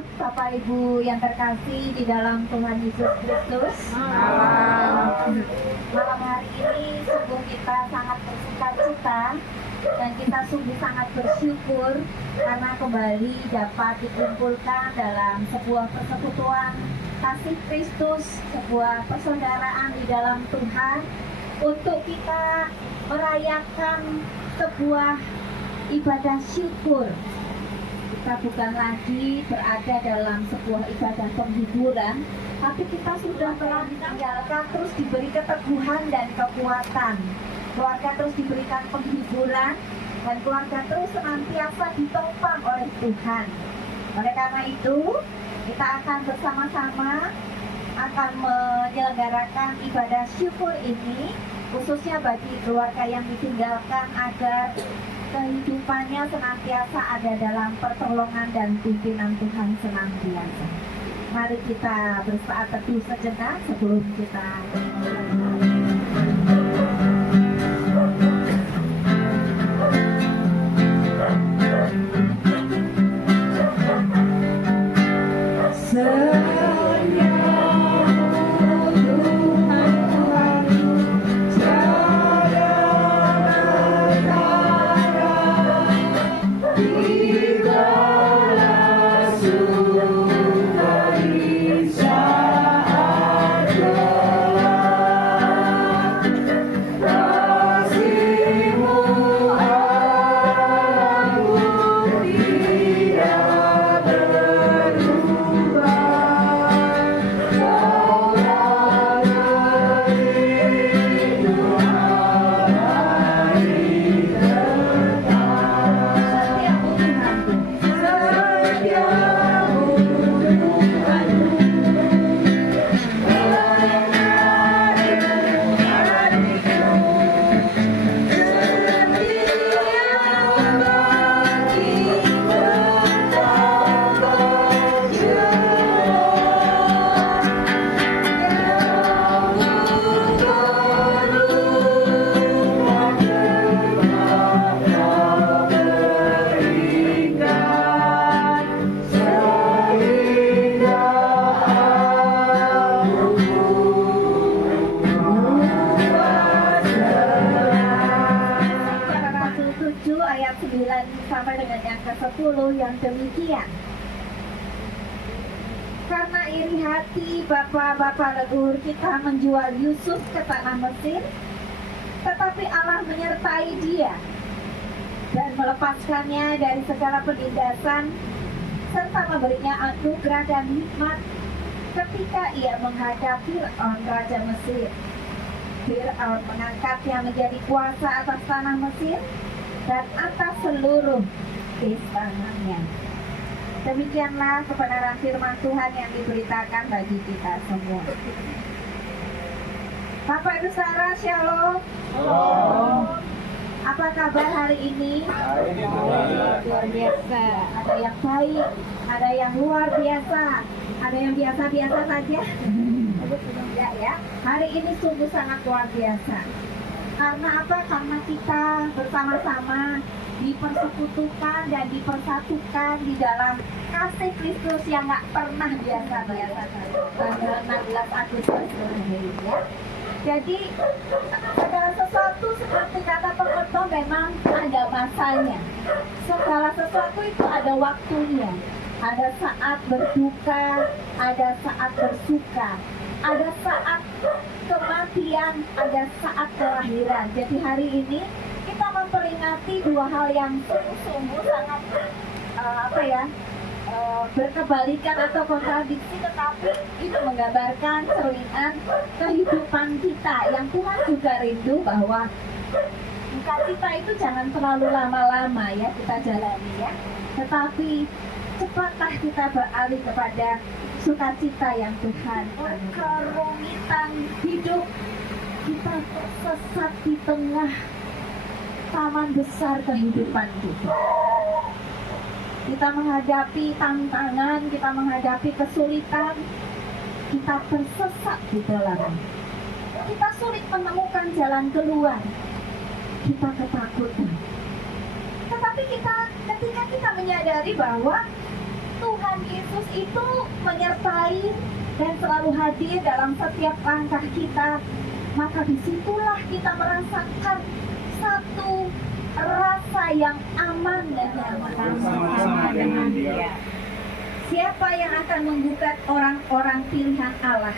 Bapak Ibu yang terkasih di dalam Tuhan Yesus Kristus. Malam hari ini sungguh kita sangat bersukacita dan kita sungguh sangat bersyukur karena kembali dapat dikumpulkan dalam sebuah persekutuan kasih Kristus, sebuah persaudaraan di dalam Tuhan untuk kita merayakan sebuah ibadah syukur. Kita bukan lagi berada dalam sebuah ibadah penghiburan, tapi kita sudah telah ditinggalkan, terus diberi keteguhan dan kekuatan. Keluarga terus diberikan penghiburan, dan keluarga terus senantiasa ditopang oleh Tuhan. Oleh karena itu, kita akan bersama-sama akan menyelenggarakan ibadah syukur ini, khususnya bagi keluarga yang ditinggalkan, agar kehidupannya senantiasa ada dalam pertolongan dan pimpinan Tuhan senantiasa. Mari kita bersaat teduh sejenak sebelum kita yang demikian. Karena iri hati bapak-bapak leluhur kita menjual Yusuf ke tanah Mesir, tetapi Allah menyertai dia dan melepaskannya dari segala penindasan serta memberinya anugerah dan hikmat ketika ia menghadap Fir'aun raja Mesir. Fir'aun mengangkatnya menjadi kuasa atas tanah Mesir dan atas seluruh istananya. Demikianlah kebenaran firman Tuhan yang diberitakan bagi kita semua. Bapak Ibu Saudara, Shalom. Apa kabar hari ini? Luar biasa. Ada yang baik, ada yang luar biasa, ada yang biasa-biasa saja. Ya. Hari ini sungguh sangat luar biasa. Karena apa? Karena kita bersama-sama dipersekutukan dan dipersatukan di dalam kasih Kristus yang gak pernah biasa-biasa. Tanggal 16 Agustus ya. Jadi segala sesuatu seperti kata pengkhotbah memang ada masanya. Segala sesuatu itu ada waktunya. Ada saat berduka, ada saat bersuka, ada saat kematian, ada saat kelahiran. Jadi hari ini kita memperingati dua hal yang sungguh-sungguh sangat berkebalikan atau kontradiksi, tetapi itu menggambarkan cerminan kehidupan kita yang Tuhan juga rindu bahwa sukacita itu jangan terlalu lama-lama ya kita jalani ya, tetapi cepatlah kita beralih kepada sukacita yang Tuhan. Kerumitan hidup kita tersesat di tengah taman besar kehidupan kita. Kita menghadapi tantangan, kita menghadapi kesulitan, kita tersesat di dalam. Kita sulit menemukan jalan keluar. Kita ketakutan. Tetapi ketika kita menyadari bahwa Tuhan Yesus itu menyertai dan selalu hadir dalam setiap langkah kita, maka disitulah kita merasakan satu rasa yang aman dan nyaman bersama dengan Dia. Siapa yang akan menggugat orang-orang pilihan Allah?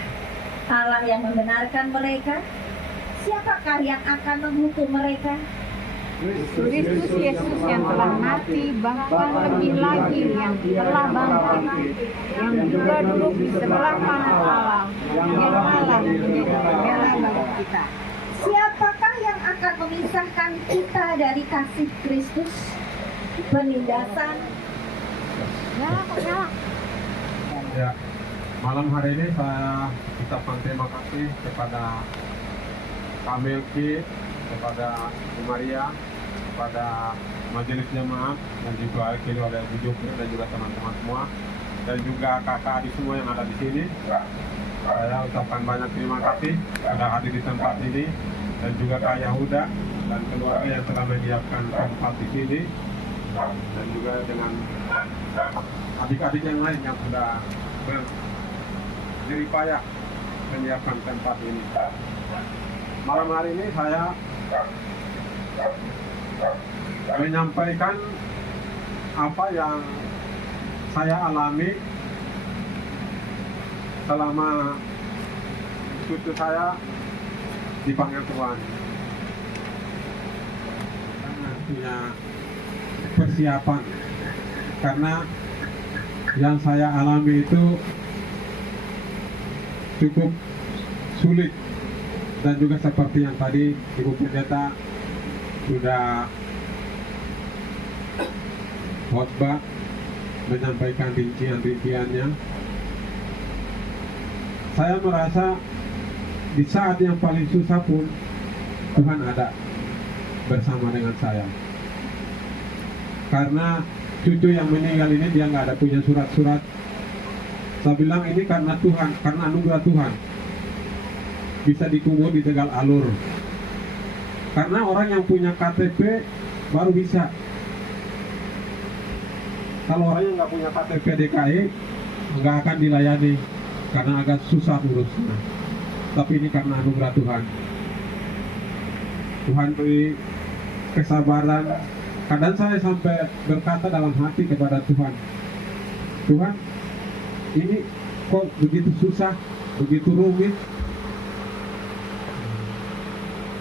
Allah yang membenarkan mereka? Siapakah yang akan menghukum mereka? Kristus Yesus yang telah mati, bahkan lebih lagi yang telah bangkit, yang juga duduk di sebelah kanan Allah, yang Allah menjadi pembela bagi kita. Siapakah yang akan memisahkan kita dari kasih Kristus? Penindasan. Ya, malam hari ini saya ucapkan terima kasih kepada Kak Melki, kepada Bu Maria, kepada majelis jemaat yang diwakili oleh Bu Jupri dan juga teman-teman semua, dan juga kakak adik semua yang ada di sini. Saya ucapkan banyak terima kasih sudah hadir di tempat ini, dan juga Kak Yahuda dan keluarga yang telah menyiapkan tempat di sini, dan juga dengan adik-adik yang lain yang sudah berjerih payah menyiapkan tempat ini. Malam hari ini saya menyampaikan apa yang saya alami selama cucu saya dipanggil Tuhan. Saya punya persiapan karena yang saya alami itu cukup sulit, dan juga seperti yang tadi Ibu Pendeta sudah khotbah menyampaikan rincian-rinciannya. Saya merasa di saat yang paling susah pun Tuhan ada bersama dengan saya. Karena cucu yang meninggal ini dia nggak ada punya surat-surat. Saya bilang ini karena Tuhan, karena anugerah Tuhan. Bisa dikubur di Tegal Alur. Karena orang yang punya KTP baru bisa. Kalau orang yang nggak punya KTP DKI nggak akan dilayani karena agak susah urusnya. Tapi ini karena anugerah Tuhan. Tuhan beri kesabaran. Kadang saya sampai berkata dalam hati kepada Tuhan, Tuhan, ini kok begitu susah, begitu rumit.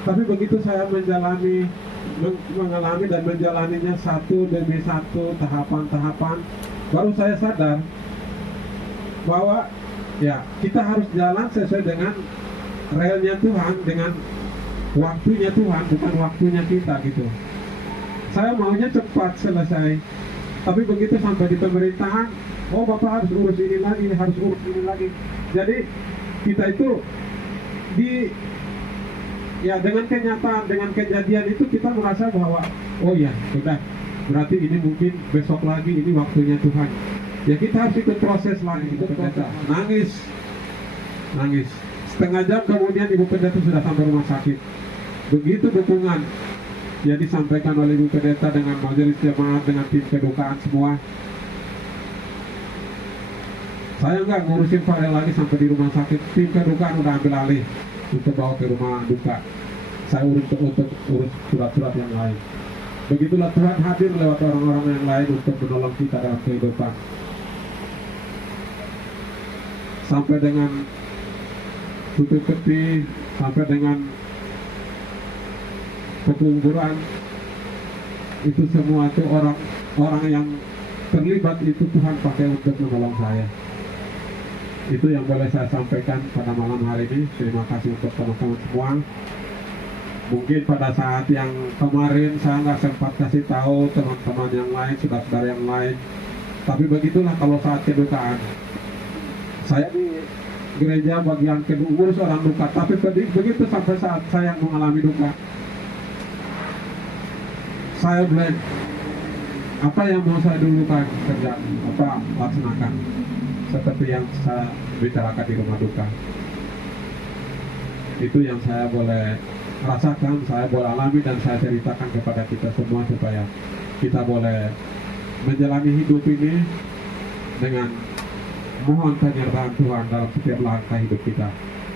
Tapi begitu saya mengalami dan menjalaninya satu demi satu, tahapan-tahapan, baru saya sadar bahwa ya kita harus jalan sesuai dengan relnya Tuhan, dengan waktunya Tuhan, bukan waktunya kita gitu. Saya maunya cepat selesai, tapi begitu sampai di pemerintahan, oh Bapak harus urus ini lagi, harus urus ini lagi. Jadi kita itu dengan kenyataan, dengan kejadian itu kita merasa bahwa oh ya sudah, berarti ini mungkin besok lagi, ini waktunya Tuhan. Ya kita harus ikut proses lagi. Ibu Pendeta nangis. Setengah jam kemudian Ibu Pendeta sudah sampai rumah sakit. Begitu dukungan ya disampaikan oleh Ibu Pendeta dengan majelis jemaat, dengan tim kedukaan semua. Saya nggak ngurusin Farel lagi sampai di rumah sakit. Tim kedukaan udah ambil alih untuk bawa ke rumah duka. Saya untuk urus surat-surat yang lain. Begitulah Tuhan hadir lewat orang-orang yang lain untuk menolong kita dalam kehidupan. Sampai dengan tutup peti, sampai dengan penguburan, itu semua itu orang yang terlibat itu Tuhan pakai untuk menolong saya. Itu yang boleh saya sampaikan pada malam hari ini. Terima kasih untuk teman-teman semua. Mungkin pada saat yang kemarin saya nggak sempat kasih tahu teman-teman yang lain, saudara-saudara yang lain. Tapi begitulah kalau saat kedukaan. Saya di gereja bagian kedua urus orang duka. Tapi begitu sampai saat saya mengalami duka, saya blank. Apa yang mau saya dulukan kerjaan, apa laksanakan, seperti yang saya bicarakan di rumah duka. Itu yang saya boleh rasakan, saya boleh alami, dan saya ceritakan kepada kita semua supaya kita boleh menjalani hidup ini dengan mohon penyertaan Tuhan dalam setiap langkah hidup kita.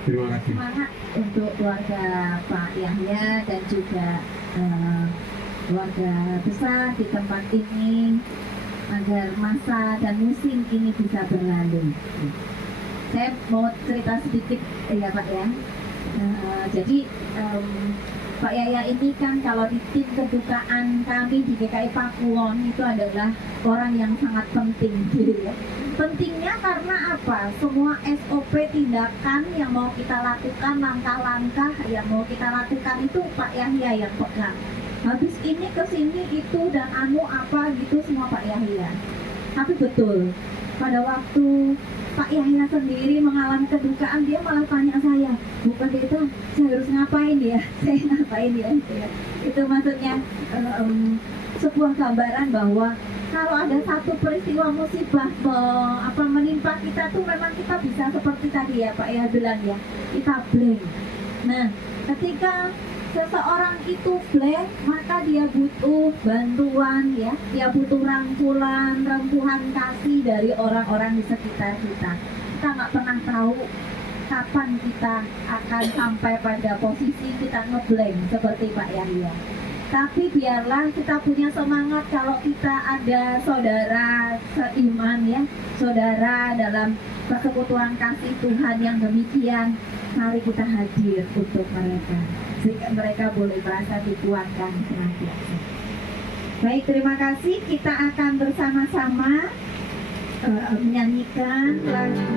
Terima kasih. Semangat untuk keluarga Pak Yahya dan juga keluarga besar di tempat ini agar masa dan musim ini bisa berlalu. Saya mau cerita sedikit ya Pak ya. Jadi Pak Yahya ini kan kalau di tim kedutaan kami di GKI Pakuwon itu adalah orang yang sangat penting gitu ya. Pentingnya karena apa? Semua SOP tindakan yang mau kita lakukan, langkah-langkah yang mau kita lakukan itu Pak Yahya yang pegang. Habis ini ke sini itu dan apa gitu semua Pak Yahya. Tapi betul, pada waktu Pak Yahya sendiri mengalami kedukaan, dia malah tanya saya, bukan itu saya harus ngapain ya? Saya ngapain ya? Itu maksudnya sebuah gambaran bahwa kalau ada satu peristiwa musibah menimpa kita tuh memang kita bisa seperti tadi ya Pak Yahya bilang ya, kita blank. Nah, ketika seseorang itu blank, maka dia butuh bantuan ya, dia butuh rangkulan, rempuhan kasih dari orang-orang di sekitar kita. Kita nggak pernah tahu kapan kita akan sampai pada posisi kita ngeblank seperti Pak Yahya. Tapi biarlah kita punya semangat kalau kita ada saudara seiman ya, saudara dalam persekutuan kasih Tuhan yang demikian. Mari kita hadir untuk mereka, sehingga mereka boleh merasa dikuatkan senantiasa. Baik, terima kasih. Kita akan bersama-sama menyanyikan lagu.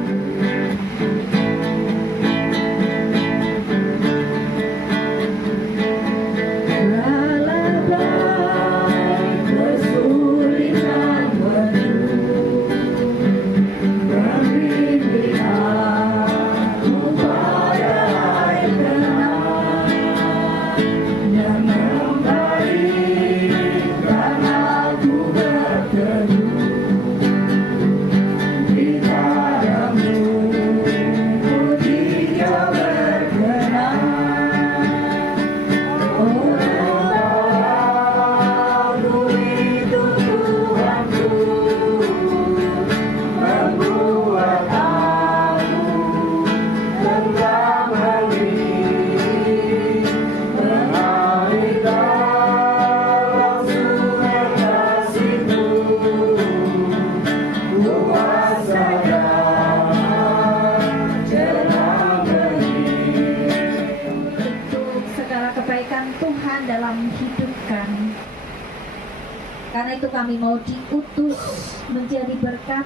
Karena itu kami mau diutus menjadi berkat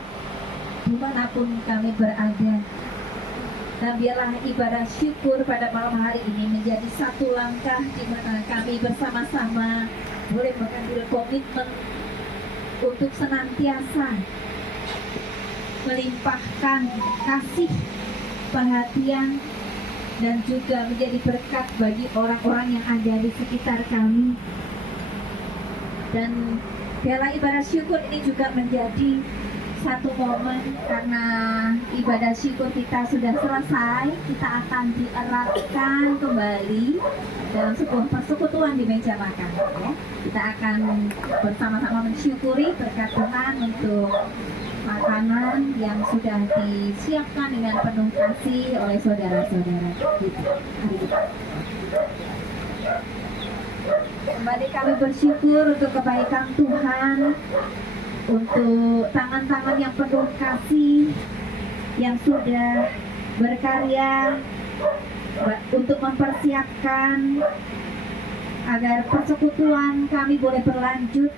dimanapun kami berada. Dan biarlah ibadah syukur pada malam hari ini menjadi satu langkah di mana kami bersama-sama boleh mengambil komitmen untuk senantiasa melimpahkan kasih, perhatian, dan juga menjadi berkat bagi orang-orang yang ada di sekitar kami. Dan biarlah ibadah syukur ini juga menjadi satu momen, karena ibadah syukur kita sudah selesai, kita akan dieratkan kembali dalam sebuah persekutuan di meja makan ya. Kita akan bersama-sama mensyukuri berkat Tuhan untuk makanan yang sudah disiapkan dengan penuh kasih oleh saudara-saudara kita. Kembali kami bersyukur untuk kebaikan Tuhan, untuk tangan-tangan yang penuh kasih yang sudah berkarya untuk mempersiapkan agar persekutuan kami boleh berlanjut.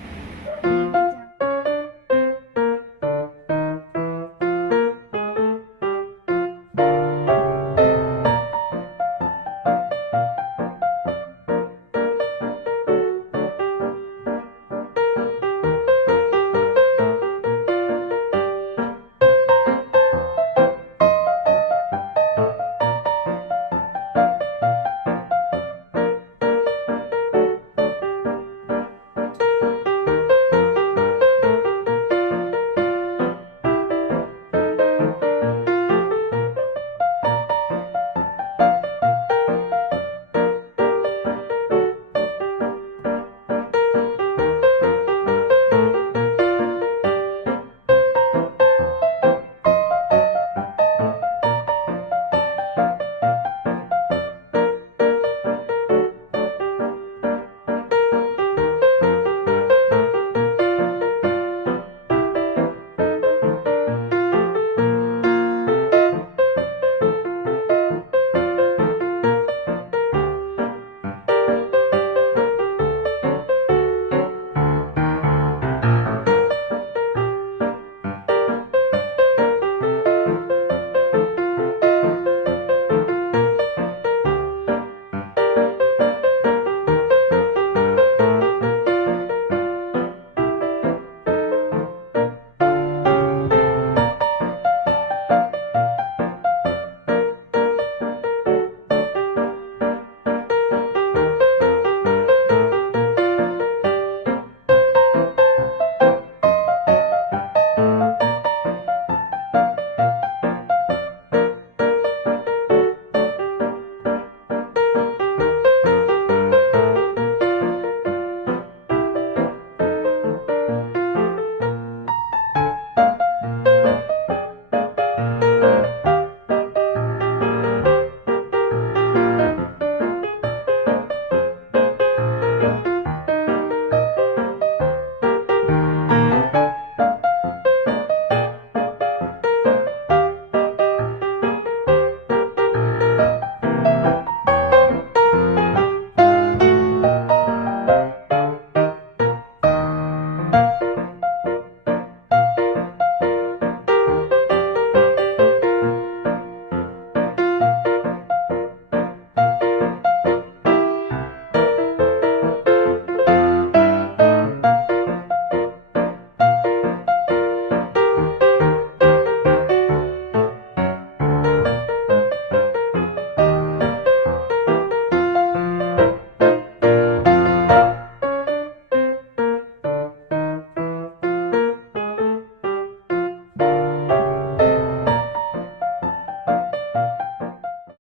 Thank